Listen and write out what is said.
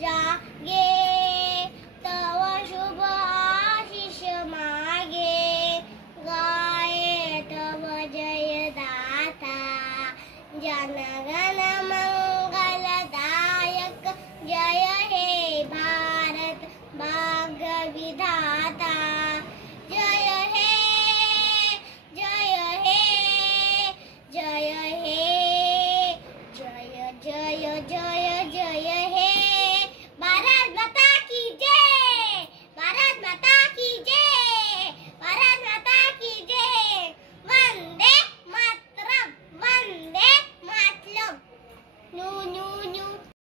जागे तव शुभ आशीष मागे गाये तव जय दाता जन गण मंगलदायक जय हे भारत भाग्य विधाता।